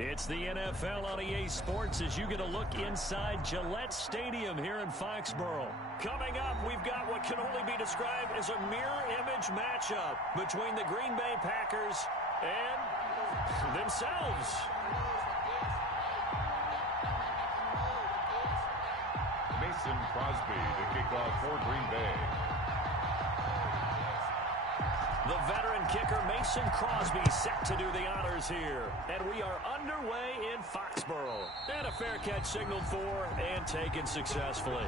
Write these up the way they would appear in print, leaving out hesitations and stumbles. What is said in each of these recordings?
It's the NFL on EA Sports as you get a look inside Gillette Stadium here in Foxborough. Coming up, we've got what can only be described as a mirror image matchup between the Green Bay Packers and themselves. Mason Crosby to kick off for Green Bay. The veteran kicker Mason Crosby set to do the honors here. And we are underway in Foxborough. And a fair catch signaled for and taken successfully.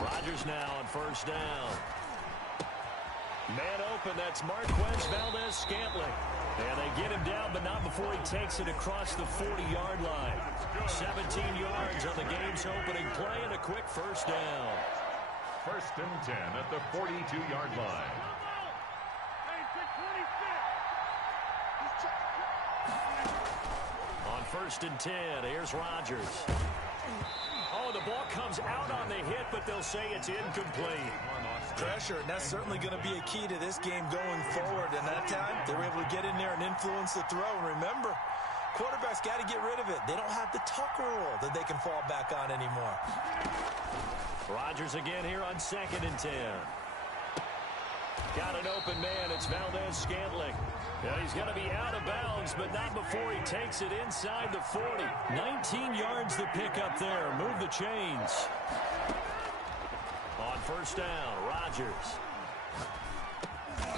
Rodgers now on first down. Man open, that's Marquez Valdes-Scantling. And they get him down, but not before he takes it across the 40-yard line. 17 yards on the game's opening play and a quick first down. 1st and 10 at the 42-yard line. On 1st and 10, here's Rodgers. Oh, the ball comes out on the hit, but they'll say it's incomplete. Pressure, and that's certainly going to be a key to this game going forward. And that time, they were able to get in there and influence the throw. And remember, quarterbacks got to get rid of it. They don't have the Tucker rule that they can fall back on anymore. Rodgers again here on 2nd and 10. Got an open man. It's Valdes-Scantling. Yeah, he's going to be out of bounds, but not before he takes it inside the 40. 19 yards to pick up there. Move the chains. On first down, Rodgers.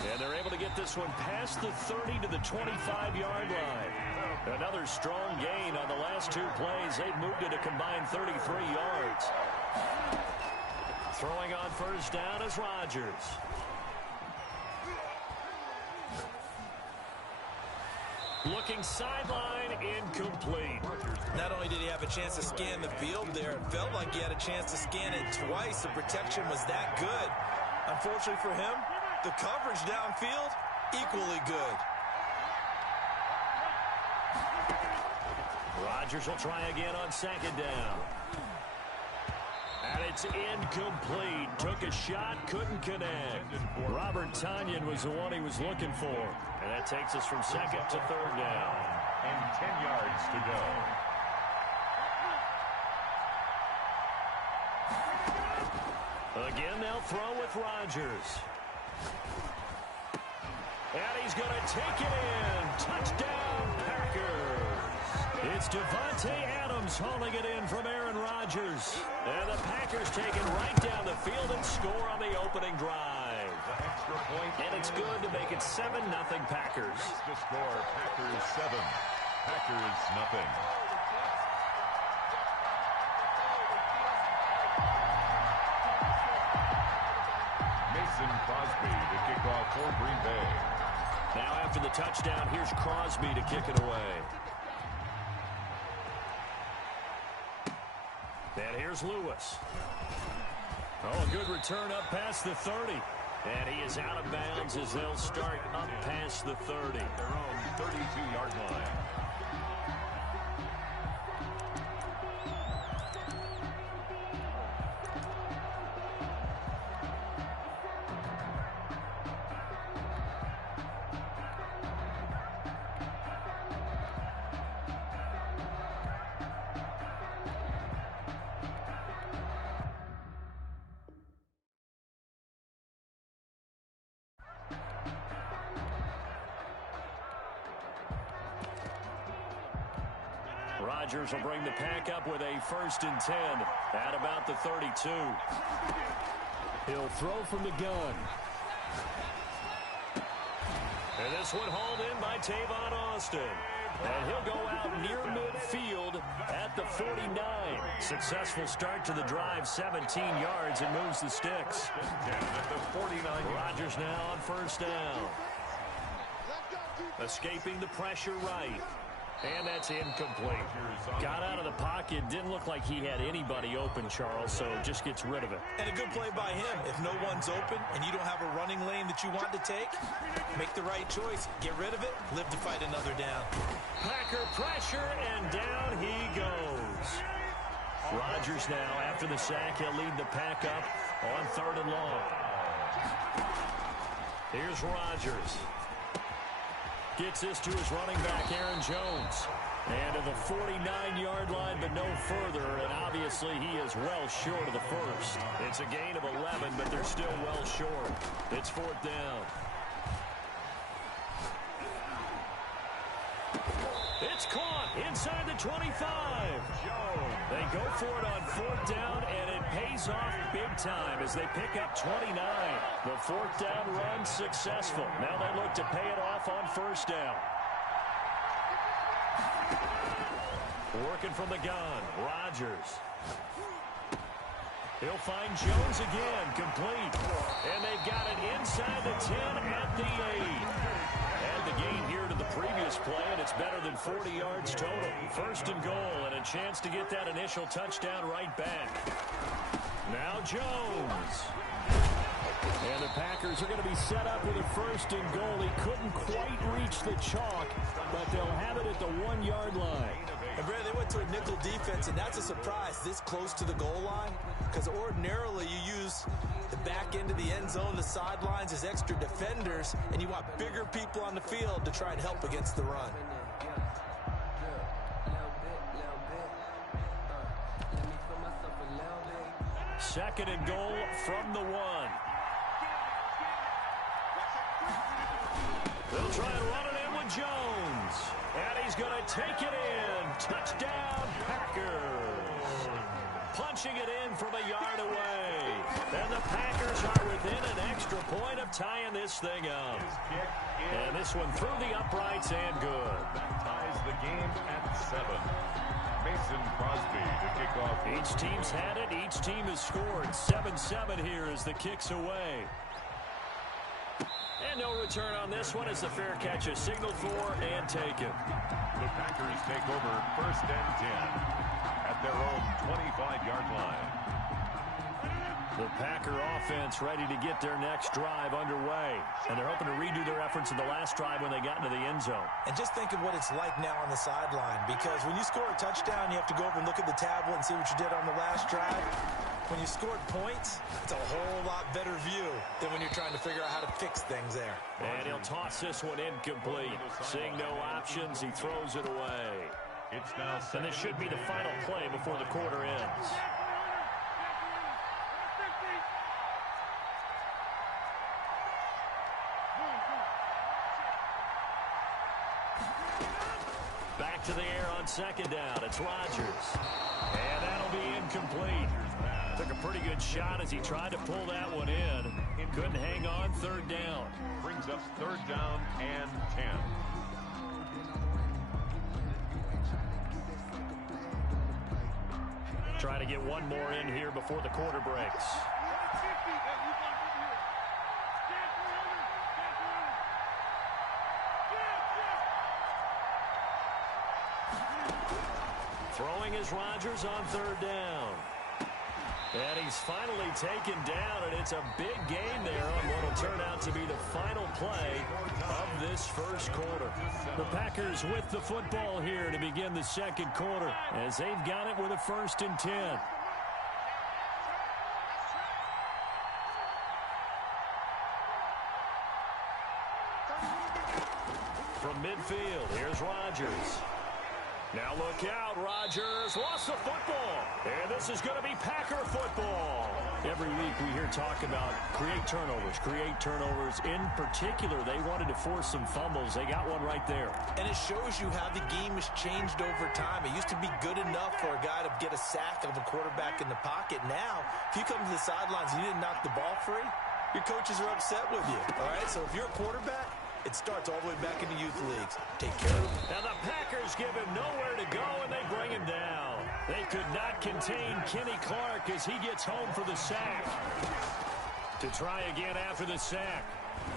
And they're able to get this one past the 30 to the 25-yard line. Another strong gain on the last two plays. They've moved it a combined 33 yards. Throwing on first down is Rodgers. Looking sideline, incomplete. Not only did he have a chance to scan the field there, it felt like he had a chance to scan it twice. The protection was that good. Unfortunately for him, the coverage downfield, equally good. Rodgers will try again on 2nd down. And it's incomplete. Took a shot, couldn't connect. Robert Tonyan was the one he was looking for. And that takes us from 2nd to 3rd down. And 10 yards to go. Again, they'll throw with Rodgers. And he's going to take it in. Touchdown, Packers. It's Davante Adams hauling it in from Aaron Rodgers. And the Packers take it right down the field and score on the opening drive. The extra point. And it's good to make it 7-0 Packers. The score, Packers 7, Packers nothing. Mason Crosby to kick off for Green Bay. Now after the touchdown, here's Crosby to kick it away. And here's Lewis. Oh, a good return up past the 30. And he is out of bounds as they'll start up past the 30. Their own 32-yard line. Rodgers will bring the pack up with a 1st and 10 at about the 32. He'll throw from the gun. And this one hauled in by Tavon Austin. And he'll go out near midfield at the 49. Successful start to the drive, 17 yards, and moves the sticks. At the 49. Rodgers now on first down. Escaping the pressure right. And that's incomplete. Got out of the pocket. Didn't look like he had anybody open, Charles, so just gets rid of it. And a good play by him. If no one's open and you don't have a running lane that you want to take, make the right choice. Get rid of it. Live to fight another down. Packer pressure, and down he goes. Rodgers now, after the sack, he'll lead the pack up on 3rd and long. Here's Rodgers. Gets this to his running back, Aaron Jones. And to the 49-yard line, but no further. And obviously, he is well short of the first. It's a gain of 11, but they're still well short. It's 4th down. It's caught inside the 25. They go for it on 4th down, and it pays off big time as they pick up 29. The 4th down run successful. Now they look to pay it off on 1st down. Working from the gun, Rodgers. He'll find Jones again, complete. And they've got it inside the 10 at the 8. And the gain here to the previous play, and it's better than 40 yards total. 1st and goal, and a chance to get that initial touchdown right back. Now Jones. And the Packers are going to be set up with a 1st and goal. He couldn't quite reach the chalk, but they'll have it at the 1-yard line. And Brad, they went to a nickel defense, and that's a surprise this close to the goal line, because ordinarily you use the back end of the end zone, the sidelines as extra defenders, and you want bigger people on the field to try and help against the run. 2nd and goal from the 1. They'll try and run it in with Jones. And he's going to take it in. Touchdown, Packers. Punching it in from a yard away. And the Packers are within an extra point of tying this thing up. And this one through the uprights and good. That ties the game at 7. Mason Crosby to kick off. Each team's had it. Each team has scored. 7-7 here as the kick's away. And no return on this one as the fair catch is signaled for and taken. The Packers take over 1st and 10 at their own 25-yard line. The Packer offense ready to get their next drive underway. And they're hoping to redo their efforts in the last drive when they got into the end zone. And just think of what it's like now on the sideline, because when you score a touchdown, you have to go over and look at the tablet and see what you did on the last drive. When you scored points, it's a whole lot better view than when you're trying to figure out how to fix things there. And he'll toss this one incomplete. Seeing no options, he throws it away. It's now, and this should be the final play before the quarter ends. Back to the air on 2nd down. It's Rodgers. And that'll be incomplete. Took a pretty good shot as he tried to pull that one in. Couldn't hang on. 3rd down. Brings up 3rd down and 10. Try to get one more in here before the quarter breaks. Throwing is Rodgers on 3rd down. And he's finally taken down, and it's a big gain there on what will turn out to be the final play of this 1st quarter. The Packers with the football here to begin the 2nd quarter as they've got it with a 1st and 10. From midfield, here's Rodgers. Now look out, Rodgers lost the football. And this is going to be Packer football. Every week we hear talk about create turnovers. In particular, they wanted to force some fumbles. They got one right there. And it shows you how the game has changed over time. It used to be good enough for a guy to get a sack of a quarterback in the pocket. Now, if you come to the sidelines and you didn't knock the ball free, your coaches are upset with you. All right, so if you're a quarterback, it starts all the way back in the youth leagues. Take care of it. Now the Packers give him nowhere to go, and they bring him down. They could not contain Kenny Clark as he gets home for the sack. To try again after the sack,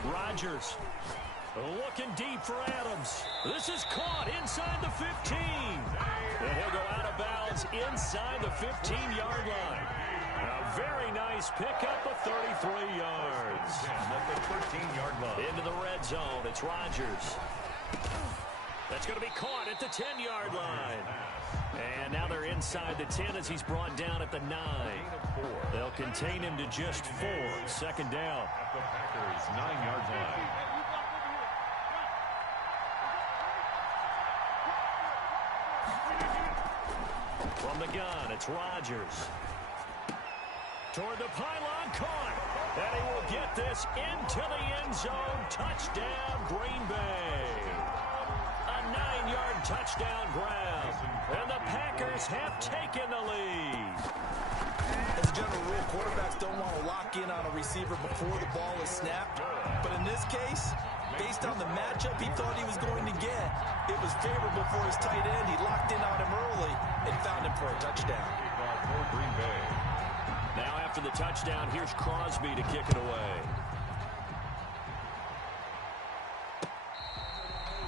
Rodgers. Looking deep for Adams. This is caught inside the 15. And he'll go out of bounds inside the 15-yard line. A very nice pickup of 33 yards. At the 13-yard line. Into the red zone. It's Rodgers. That's going to be caught at the 10-yard line. And now they're inside the 10 as he's brought down at the 9. They'll contain him to just 4. Second down. At the Packers' 9-yard line. From the gun, it's Rodgers. Toward the pylon, caught. And he will get this into the end zone. Touchdown, Green Bay. A 9-yard touchdown grab. And the Packers have taken the lead. As a general rule, quarterbacks don't want to lock in on a receiver before the ball is snapped. But in this case, based on the matchup he thought he was going to get, it was favorable for his tight end. He locked in on him early and found him for a touchdown. For Green Bay. Now after the touchdown, here's Crosby to kick it away.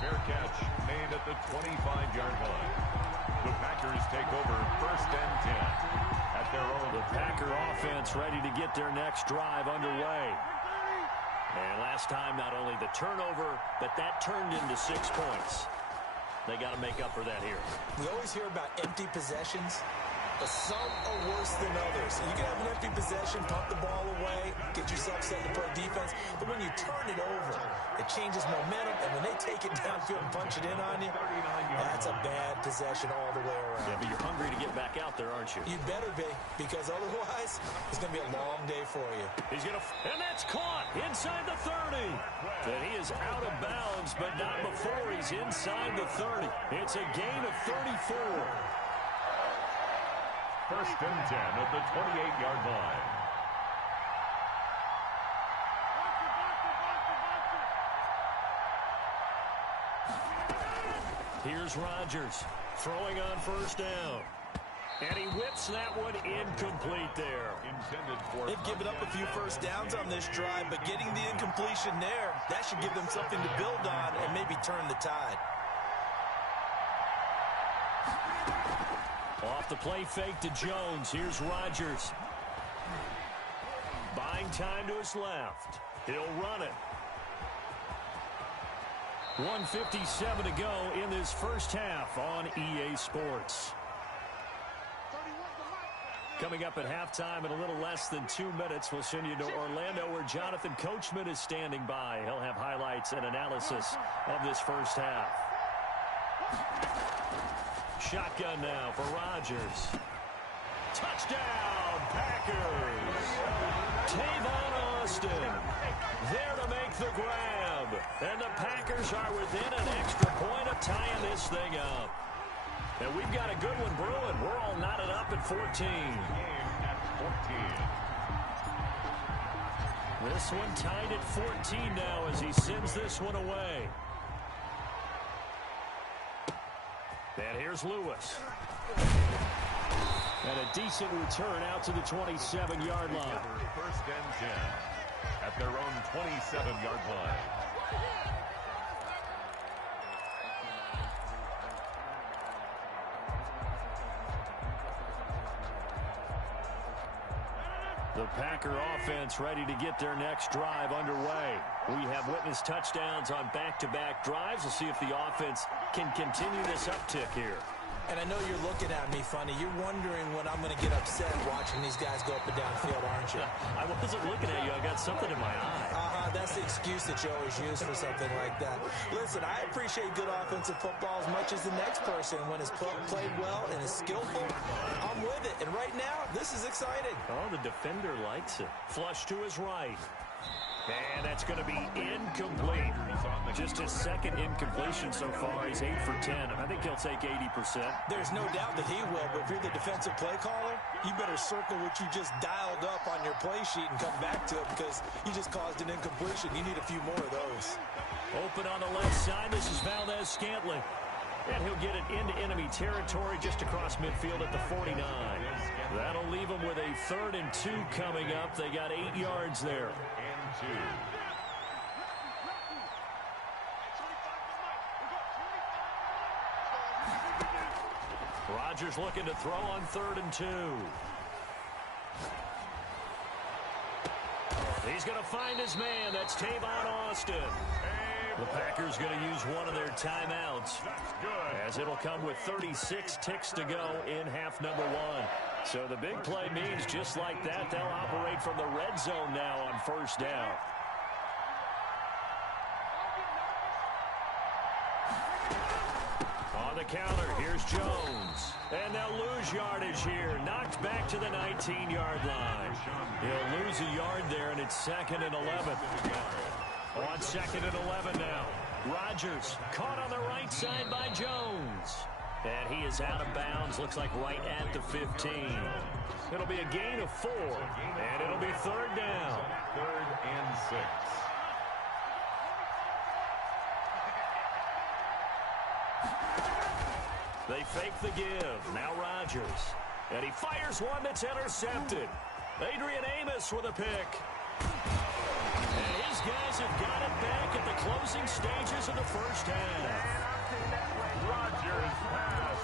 Fair catch made at the 25-yard line. The Packers take over first and 10 at their own. The Packer offense ready to get their next drive underway. And last time, not only the turnover, but that turned into 6 points. They got to make up for that here. We always hear about empty possessions, but some are worse than others. You can have an empty possession, pump the ball away, get yourself set to play defense, but when you turn it over, it changes momentum, and when they take it downfield and punch it in on you, that's a bad possession all the way around. Yeah, but you're hungry to get back out there, aren't you? You better be, because otherwise, it's going to be a long day for you. He's going to, and that's caught inside the 30. And he is out of bounds, but not before he's inside the 30. It's a gain of 34. First and 10 at the 28-yard line. Here's Rodgers throwing on first down. And he whips that one incomplete there. Intended for. They've given up a few first downs on this drive, but getting the incompletion there, that should give them something to build on and maybe turn the tide. Off the play fake to Jones. Here's Rodgers. Buying time to his left. He'll run it. 1:57 to go in this first half on EA Sports. Coming up at halftime in a little less than 2 minutes, we'll send you to Orlando where Jonathan Coachman is standing by. He'll have highlights and analysis of this first half. Shotgun now for Rodgers. Touchdown, Packers. Tavon Austin there to make the grab. And the Packers are within an extra point of tying this thing up. And we've got a good one brewing. We're all knotted up at 14. This one tied at 14 now as he sends this one away. And here's Lewis. And a decent return out to the 27-yard line. First and 10 at their own 27-yard line. The Packer offense ready to get their next drive underway. We have witnessed touchdowns on back-to-back drives. We'll see if the offense can continue this uptick here. And I know you're looking at me funny. You're wondering when I'm going to get upset watching these guys go up and down field, aren't you? I wasn't looking at you. I got something in my eye. That's the excuse that you always use for something like that. Listen, I appreciate good offensive football as much as the next person. When it's played well and is skillful, I'm with it. And right now, this is exciting. Oh, the defender likes it. Flush to his right. And that's going to be incomplete. Just his second incompletion so far. He's 8 for 10. I think he'll take 80%. There's no doubt that he will, but if you're the defensive play caller, you better circle what you just dialed up on your play sheet and come back to it because you just caused an incompletion. You need a few more of those. Open on the left side. This is Valdez-Scantling. And he'll get it into enemy territory just across midfield at the 49. That'll leave them with a 3rd and 2 coming up. They got 8 yards there. Rodgers looking to throw on 3rd and 2. He's going to find his man. That's Tavon Austin. The Packers going to use one of their timeouts, as it'll come with 36 ticks to go in half number 1. So the big play means just like that, they'll operate from the red zone now on 1st down. On the counter, here's Jones. And they'll lose yardage here. Knocked back to the 19-yard line. He'll lose a yard there, and it's 2nd and 11. On 2nd and 11 now. Rodgers caught on the right side by Jones. And he is out of bounds. Looks like right at the 15. It'll be a gain of 4. And it'll be 3rd down. 3rd and 6. They fake the give. Now Rodgers. And he fires one that's intercepted. Adrian Amos with a pick. And his guys have got it back at the closing stages of the 1st half. Rodgers pass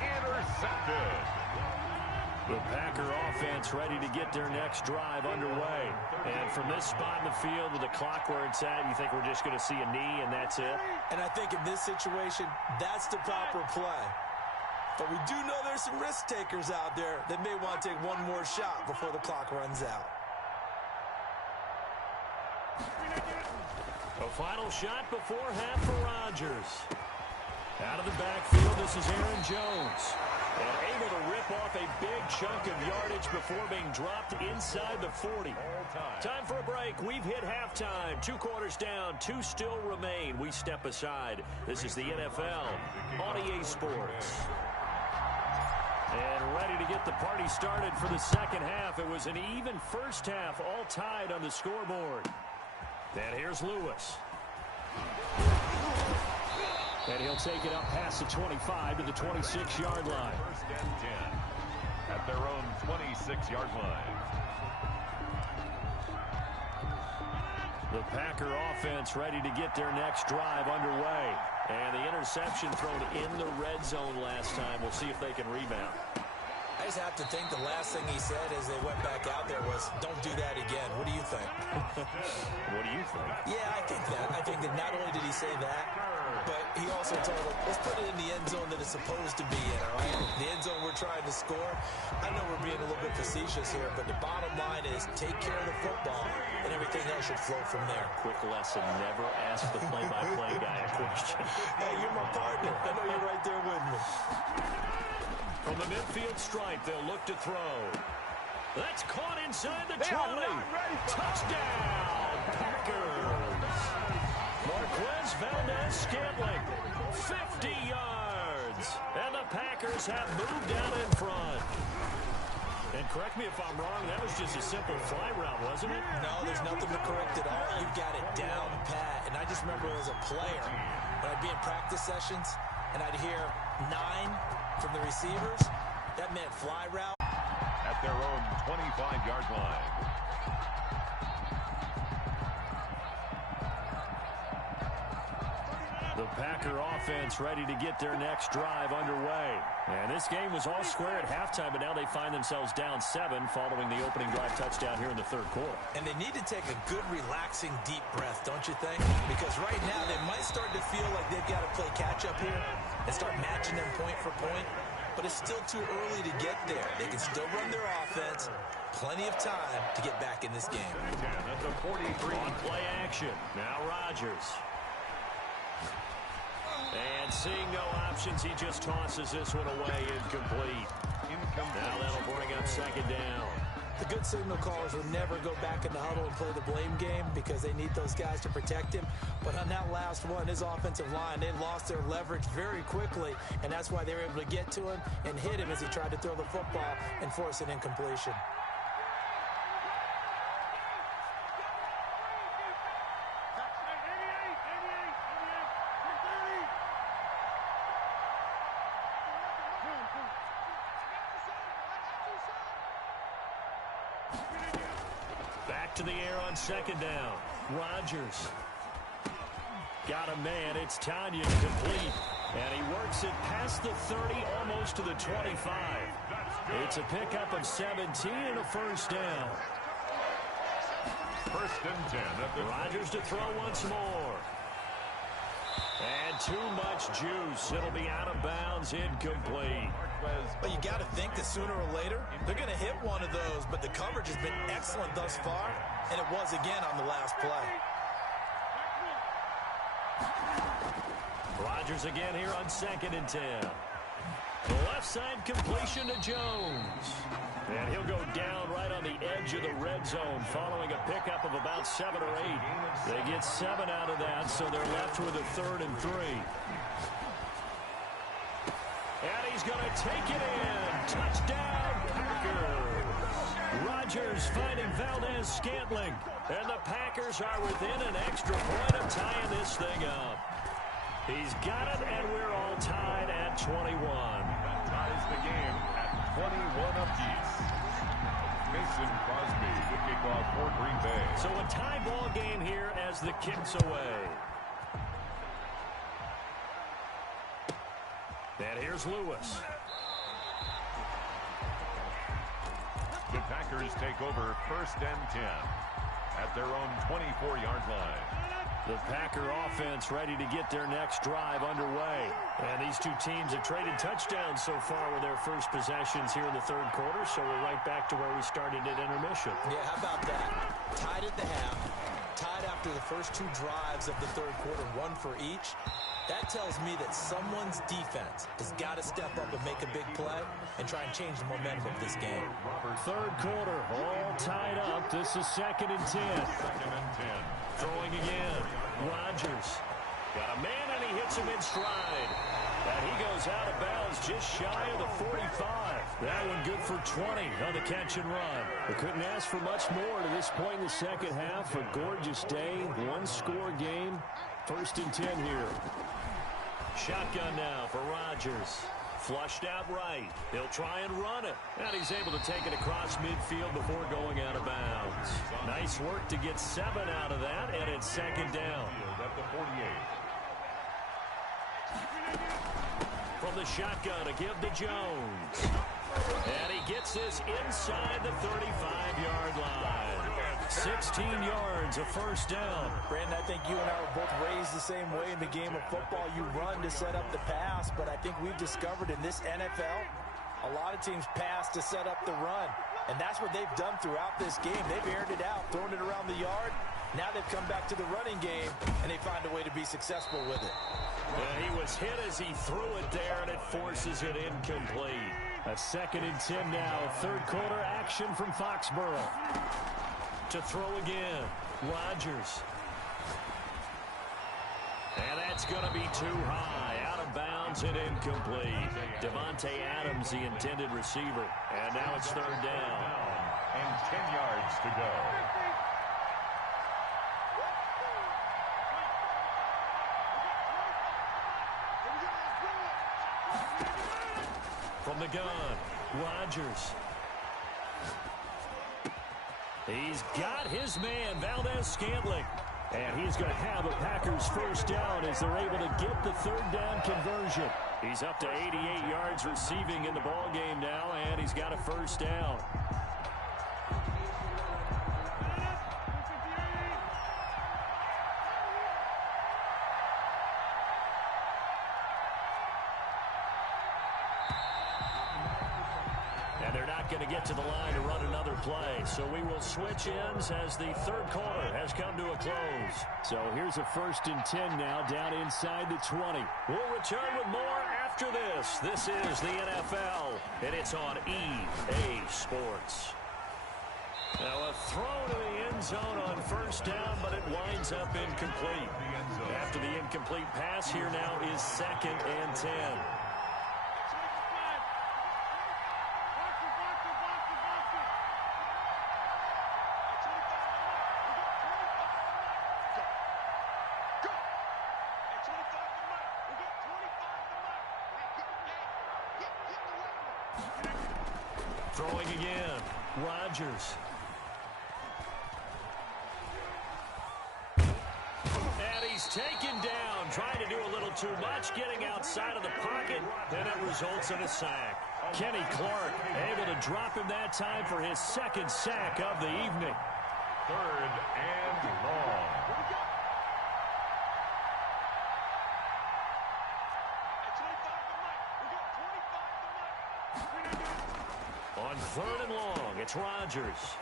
intercepted. The Packer offense ready to get their next drive underway. And from this spot in the field with the clock where it's at, you think we're just going to see a knee and that's it? And I think in this situation, that's the proper play. But we do know there's some risk takers out there that may want to take one more shot before the clock runs out. A final shot before half for Rodgers. Out of the backfield, this is Aaron Jones. And able to rip off a big chunk of yardage before being dropped inside the 40. Time for a break. We've hit halftime. 2 quarters down. 2 still remain. We step aside. This is the NFL on EA Sports. And ready to get the party started for the 2nd half. It was an even 1st half, all tied on the scoreboard. And here's Lewis. And he'll take it up past the 25 to the 26-yard line. 1st and 10 at their own 26-yard line. The Packer offense ready to get their next drive underway. And the interception thrown in the red zone last time. We'll see if they can rebound. I just have to think the last thing he said as they went back out there was, don't do that again. What do you think? What do you think? Yeah, I think that. I think that not only did he say that, but he also told them, let's put it in the end zone that it's supposed to be in, all right? The end zone we're trying to score. I know we're being a little bit facetious here, but the bottom line is take care of the football, and everything else should flow from there. Quick lesson, never ask the play-by-play guy a question. Hey, you're my partner. I know you're right there with me. From the midfield stripe, they'll look to throw. That's caught inside the 20. Touchdown, Packers. Marquez Valdez-Scantling, 50 yards. And the Packers have moved out in front. And correct me if I'm wrong, that was just a simple fly route, wasn't it? No, there's nothing to correct at all. You got it down pat. And I just remember as a player, when I'd be in practice sessions, and I'd hear 9 from the receivers, that meant fly route. At their own 25-yard line. The Packer offense ready to get their next drive underway. And this game was all square at halftime, but now they find themselves down 7 following the opening drive touchdown here in the 3rd quarter. And they need to take a good, relaxing, deep breath, don't you think? Because right now they might start to feel like they've got to play catch-up here and start matching them point for point. But it's still too early to get there. They can still run their offense. Plenty of time to get back in this game. At the 43. On play action. Now Rodgers. And seeing no options, he just tosses this one away incomplete. Now that'll bring up 2nd down. The good signal callers will never go back in the huddle and play the blame game because they need those guys to protect him. But on that last one, his offensive line, they lost their leverage very quickly, and that's why they were able to get to him and hit him as he tried to throw the football and force an incompletion. Back to the air on 2nd down. Rodgers. Got a man. It's Tanya complete. And he works it past the 30, almost to the 25. It's a pickup of 17 and a first down. First and 10. Rodgers to throw once more. And too much juice. It'll be out of bounds, incomplete. But you got to think that sooner or later, they're going to hit one of those. But the coverage has been excellent thus far, and it was again on the last play. Rodgers again here on 2nd and 10. The left side completion to Jones. And he'll go down right on the edge of the red zone following a pickup of about 7 or 8. They get 7 out of that, so they're left with a 3rd and 3. And he's going to take it in. Touchdown, Packers. Rodgers finding Valdez-Scantling. And the Packers are within an extra point of tying this thing up. He's got it, and we're all tied at 21. That ties the game at 21 apiece. Mason Crosby to kick off for Green Bay. So a tie ball game here as the kick's away. And here's Lewis. The Packers take over 1st and 10 at their own 24-yard line. The Packer offense ready to get their next drive underway. And these two teams have traded touchdowns so far with their first possessions here in the 3rd quarter, so we're right back to where we started at intermission. Yeah, how about that? Tied at the half, tied after the first 2 drives of the 3rd quarter, 1 for each. That tells me that someone's defense has got to step up and make a big play and try and change the momentum of this game. 3rd quarter, all tied up. This is 2nd and 10. 2nd and 10. Throwing again. Rodgers. Got a man, and he hits him in stride. And he goes out of bounds just shy of the 45. That one good for 20 on the catch and run. They couldn't ask for much more to this point in the second half. A gorgeous day, 1-score game. 1st and 10 here. Shotgun now for Rodgers. Flushed out right. He'll try and run it. And he's able to take it across midfield before going out of bounds. Nice work to get 7 out of that, and it's 2nd down. At the 48. From the shotgun to give to Jones. And he gets this inside the 35-yard line. 16 yards, a first down. Brandon, I think you and I were both raised the same way in the game of football. You run to set up the pass, but I think we've discovered in this NFL, a lot of teams pass to set up the run. And that's what they've done throughout this game. They've aired it out, thrown it around the yard. Now they've come back to the running game, and they find a way to be successful with it. And he was hit as he threw it there, and it forces it incomplete. A 2nd and 10 now. 3rd quarter action from Foxborough. To throw again. Rodgers. And that's going to be too high. Out of bounds and incomplete. Devontae Adams, the intended receiver. And now it's 3rd down. And 10 yards to go. From the gun, Rodgers. He's got his man, Valdez-Scantling. And he's going to have a Packers first down as they're able to get the 3rd down conversion. He's up to 88 yards receiving in the ballgame now, and he's got a first down. Going to get to the line to run another play. So we will switch ends as the 3rd quarter has come to a close. So here's a 1st and 10 now down inside the 20. We'll return with more after this. This is the NFL, and it's on EA Sports. Now a throw to the end zone on 1st down, but it winds up incomplete. After the incomplete pass, here now is 2nd and 10. Throwing again, Rodgers. And he's taken down, trying to do a little too much, getting outside of the pocket, and it results in a sack. Kenny Clark able to drop him that time for his second sack of the evening. 3rd and long. On 3rd and long, it's Rodgers.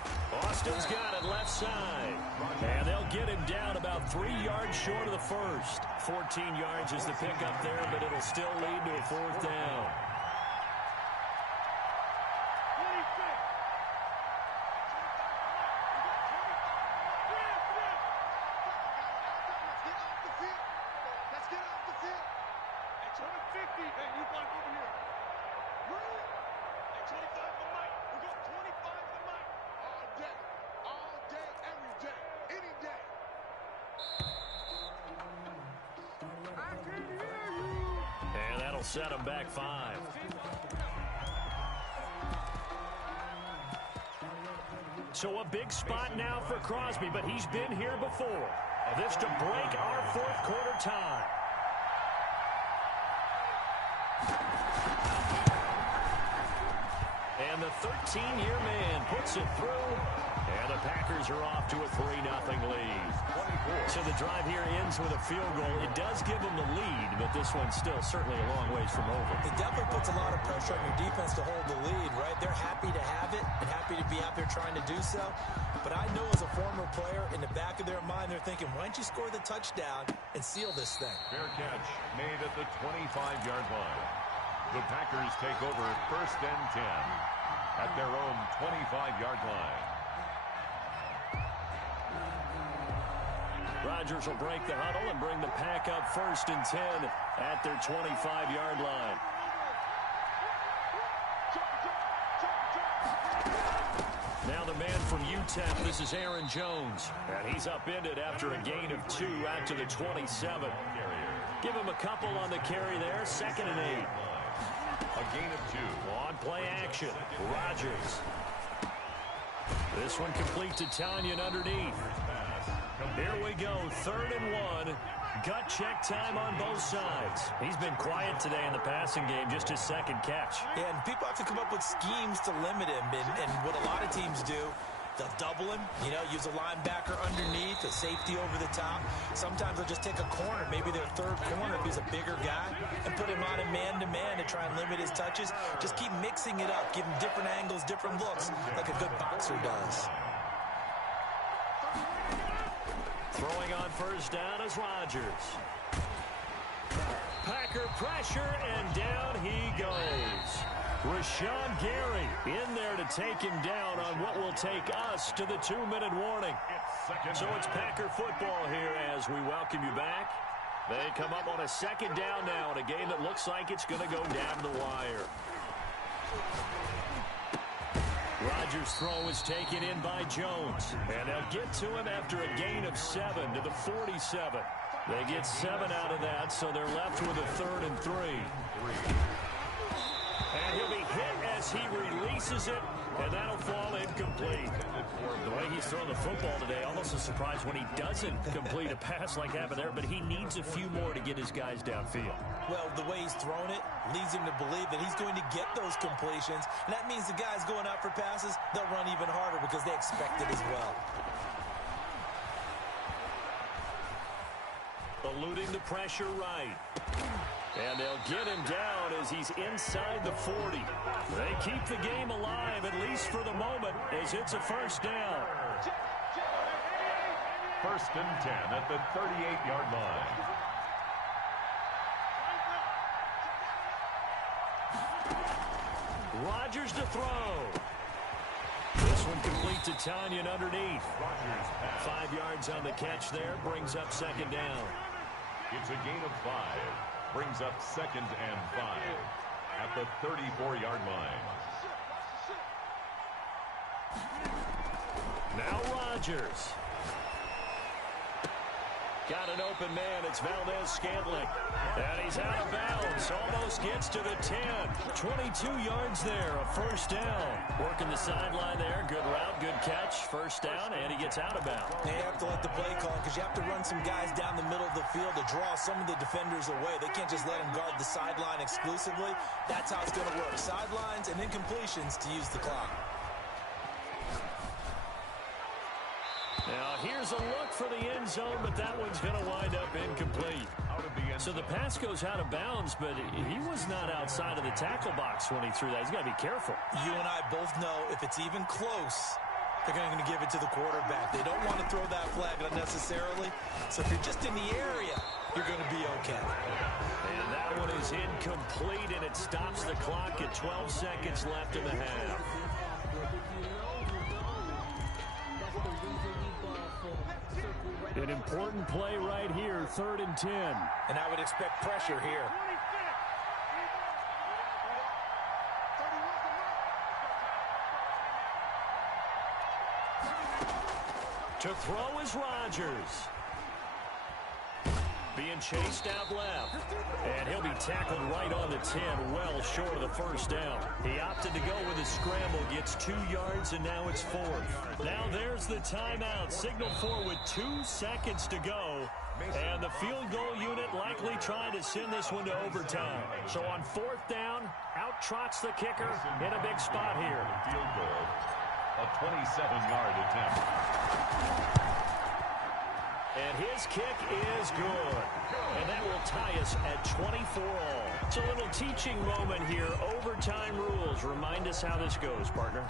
Austin's got it left side. And they'll get him down about 3 yards short of the first. 14 yards is the pickup there, but it'll still lead to a 4th down. Set him back 5. So a big spot now for Crosby, but he's been here before. This to break our 4th quarter tie. And the 13-year man puts it through. And the Packers are off to a 3-0 lead. So the drive here ends with a field goal. It does give them the lead, but this one's still certainly a long ways from over. It definitely puts a lot of pressure on your defense to hold the lead, right? They're happy to have it and happy to be out there trying to do so. But I know as a former player, in the back of their mind, they're thinking, why don't you score the touchdown and seal this thing? Fair catch made at the 25-yard line. The Packers take over 1st and 10 at their own 25-yard line. Rodgers will break the huddle and bring the Pack up 1st and 10 at their 25-yard line. Now the man from UTEP, this is Aaron Jones. And he's upended after a gain of 2 out to the 27. Give him a couple on the carry there, 2nd and 8. A gain of 2. On play action, Rodgers. This one complete to Tanyan underneath. Here we go, 3rd and 1. Gut check time on both sides. He's been quiet today in the passing game, just his 2nd catch. Yeah, and people have to come up with schemes to limit him. And what a lot of teams do, they'll double him, use a linebacker underneath, a safety over the top. Sometimes they'll just take a corner, maybe their 3rd corner if he's a bigger guy, and put him on a man-to-man to try and limit his touches. Just keep mixing it up, give him different angles, different looks, like a good boxer does. Throwing on 1st down is Rodgers. Packer pressure, and down he goes. Rashawn Gary in there to take him down on what will take us to the 2-minute warning. So it's Packer football here as we welcome you back. They come up on a 2nd down now in a game that looks like it's going to go down the wire. Rodgers' throw is taken in by Jones. And they'll get to him after a gain of 7 to the 47. They get 7 out of that, so they're left with a 3rd and 3. And he'll be hit as he releases it, and that'll fall incomplete. The way he's thrown the football today, almost a surprise when he doesn't complete a pass like happened there, but he needs a few more to get his guys downfield. Well, the way he's thrown it leads him to believe that he's going to get those completions, and that means the guys going out for passes, they'll run even harder because they expect it as well. Eluding the pressure right. And they'll get him down as he's inside the 40. They keep the game alive, at least for the moment, as it's a 1st down. 1st and 10 at the 38-yard line. Rodgers to throw. This one complete to Tanyan underneath. 5 yards on the catch there, brings up 2nd down. It's a gain of 5. Brings up 2nd and 5 at the 34-yard line. Now Rodgers. Got an open man. It's Valdez-Scantling. And he's out of bounds. Almost gets to the 10. 22 yards there. A first down. Working the sideline there. Good route. Good catch. First down. And he gets out of bounds. They have to let the play call because you have to run some guys down the middle of the field to draw some of the defenders away. They can't just let them guard the sideline exclusively. That's how it's going to work. Sidelines and incompletions to use the clock. Now, here's a look for the end zone, but that one's going to wind up incomplete. So the pass goes out of bounds, but he was not outside of the tackle box when he threw that. He's got to be careful. You and I both know if it's even close, they're going to give it to the quarterback. They don't want to throw that flag unnecessarily. So if you're just in the area, you're going to be okay. And that one is incomplete, and it stops the clock at 12 seconds left in the half. An important play right here, 3rd and 10. And I would expect pressure here. To throw is Rodgers. Being chased out left. And he'll be tackled right on the 10, well short of the first down. He opted to go with a scramble, gets 2 yards, and now it's 4th. Now there's the timeout. Signal for with 2 seconds to go. And the field goal unit likely trying to send this one to overtime. So on 4th down, out trots the kicker in a big spot here. Field goal, a 27-yard attempt. And his kick is good. And that will tie us at 24 all. It's a little teaching moment here. Overtime rules. Remind us how this goes, partner.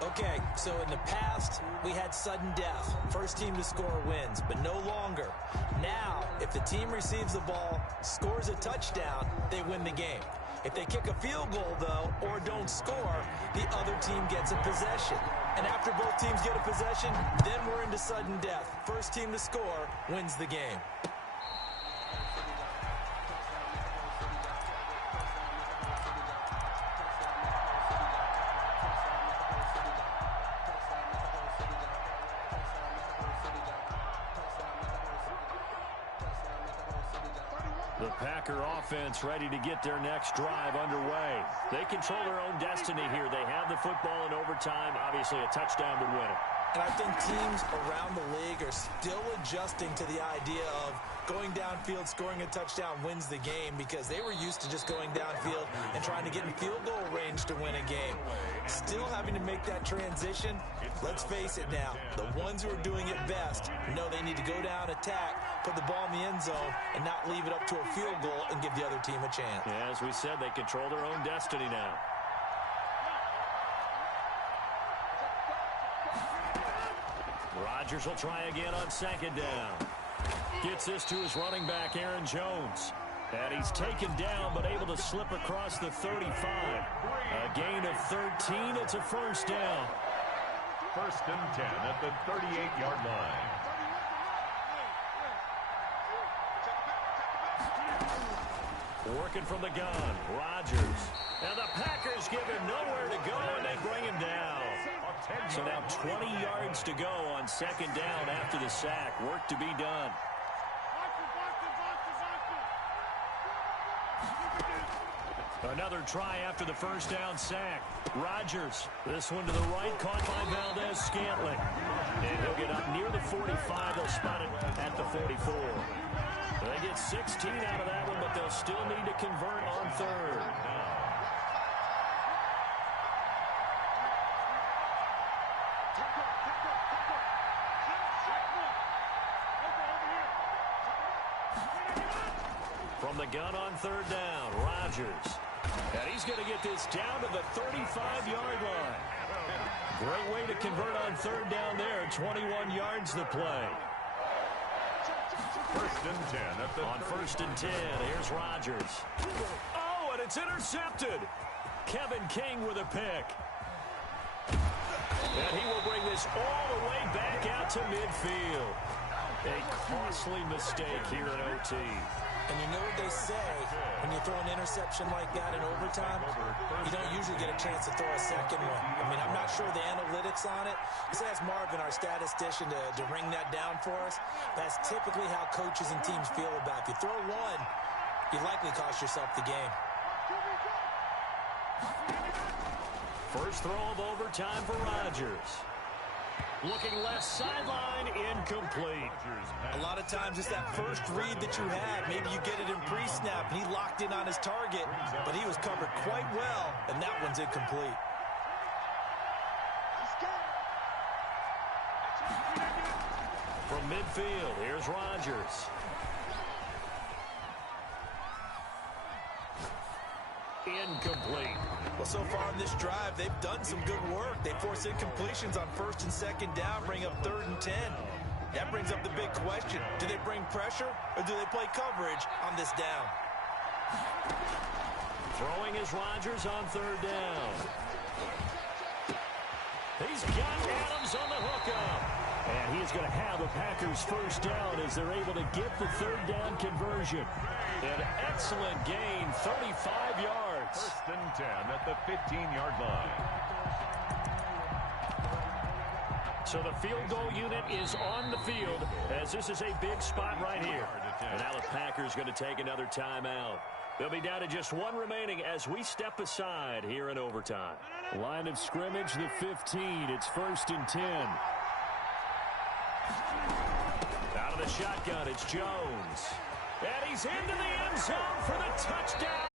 Okay, so in the past, we had sudden death. First team to score wins, but no longer. Now, if the team receives the ball, scores a touchdown, they win the game. If they kick a field goal, though, or don't score, the other team gets a possession. And after both teams get a possession, then we're into sudden death. First team to score wins the game. The Packer offense ready to get their next drive underway. They control their own destiny here. They have the football in overtime. Obviously, a touchdown would win it. And I think teams around the league are still adjusting to the idea of going downfield, scoring a touchdown wins the game because they were used to just going downfield and trying to get in field goal range to win a game. Still having to make that transition. Let's face it now, the ones who are doing it best know they need to go down, attack, put the ball in the end zone, and not leave it up to a field goal and give the other team a chance. Yeah, as we said, they control their own destiny now. Rodgers will try again on 2nd down. Gets this to his running back, Aaron Jones. And he's taken down, but able to slip across the 35. A gain of 13. It's a first down. 1st and 10 at the 38-yard line. Working from the gun, Rodgers. And the Packers give him nowhere to go, and they bring him down. So now 20 yards to go on 2nd down after the sack. Work to be done. Another try after the first down sack. Rodgers, this one to the right, caught by Valdez-Scantling. And he'll get up near the 45. They'll spot it at the 44. They get 16 out of that one, but they'll still need to convert on 3rd. From the gun on 3rd down, Rodgers. And he's going to get this down to the 35-yard line. Great way to convert on 3rd down there. 21 yards to play. 1st and 10 at the on 1st and 10. Here's Rodgers. Oh, and it's intercepted. Kevin King with a pick. And he will bring this all the way back out to midfield. A costly mistake here in OT. And you know what they say, when you throw an interception like that in overtime, you don't usually get a chance to throw a second one. I mean, I'm not sure the analytics on it. Let's ask Marvin, our statistician, to ring that down for us. That's typically how coaches and teams feel about it. If you throw one, you likely cost yourself the game. First throw of overtime for Rodgers. Looking left sideline, incomplete. A lot of times it's that first read that you had. Maybe you get it in pre-snap, and he locked in on his target, but he was covered quite well, and that one's incomplete. From midfield, here's Rodgers. Incomplete. Well, so far on this drive, they've done some good work. They force incompletions on first and second down, bring up 3rd and 10. That brings up the big question. Do they bring pressure, or do they play coverage on this down? Throwing is Rodgers on 3rd down. He's got Adams on the hookup. And he's going to have a Packers first down as they're able to get the 3rd down conversion. An excellent gain, 35 yards. First and 10 at the 15-yard line. So the field goal unit is on the field as this is a big spot right here. And now the Packers going to take another timeout. They'll be down to just one remaining as we step aside here in overtime. Line of scrimmage, the 15. It's 1st and 10. Out of the shotgun, it's Jones. And he's into the end zone for the touchdown.